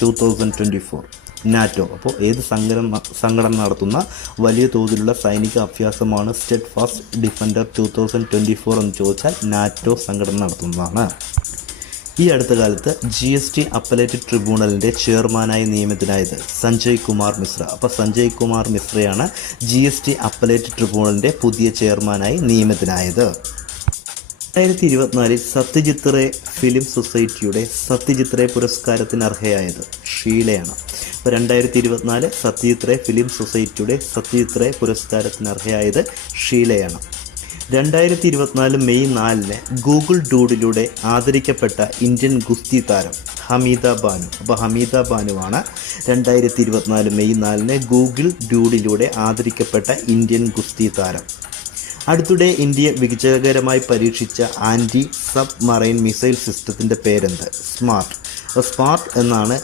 2024. NATO. അപ്പോൾ ഏത് സംഘടന നടത്തുന്ന വലിയ തോതിലുള്ള സൈനിക അഭ്യാസമാണ് സ്റ്റെഡ് ഫാസ്റ്റ് ഡിഫൻഡർ 2024 എന്ന് ചോദിച്ചാൽ നാറ്റോ സംഘടന നടത്തുന്നതാണ്. ഈ അടുത്ത കാലത്ത് GST അപ്പലേറ്റ് ട്രിബ്യൂണലിൻ്റെ ചെയർമാനായി നിയമിതനായത് സഞ്ജയ് കുമാർ മിശ്ര. അപ്പോൾ സഞ്ജയ് കുമാർ മിശ്രയാണ് GST അപ്പലേറ്റ് ട്രിബ്യൂണലിൻ്റെ പുതിയ ചെയർമാനായി നിയമിതനായത്. 2024 സത്യജിത് റേ ഫിലിം സൊസൈറ്റിയുടെ സത്യജിത് റേ പുരസ്കാരത്തിന് അർഹയായത് ഷീലയാണ്. അപ്പോൾ 2024 സത്യജിത് റേ ഫിലിം സൊസൈറ്റിയുടെ സത്യജിത് റേ പുരസ്കാരത്തിന് അർഹയായത് ഷീലയാണ്. 2024 മെയ് 4 ഗൂഗിൾ ഡൂഡിലൂടെ ആദരിക്കപ്പെട്ട ഇന്ത്യൻ ഗുസ്തി താരം ഹമീദ ബാനു. അപ്പോൾ ഹമീദ ബാനുവാണ് 2024 മെയ് 4 ഗൂഗിൾ ഡൂഡിലൂടെ ആദരിക്കപ്പെട്ട ഇന്ത്യൻ ഗുസ്തി താരം. അടുത്തിടെ ഇന്ത്യ വിജയകരമായി പരീക്ഷിച്ച ആൻറ്റി സബ് മറൈൻ മിസൈൽ സിസ്റ്റത്തിൻ്റെ പേരെന്ത്? സ്മാർട്ട് എന്നാണ്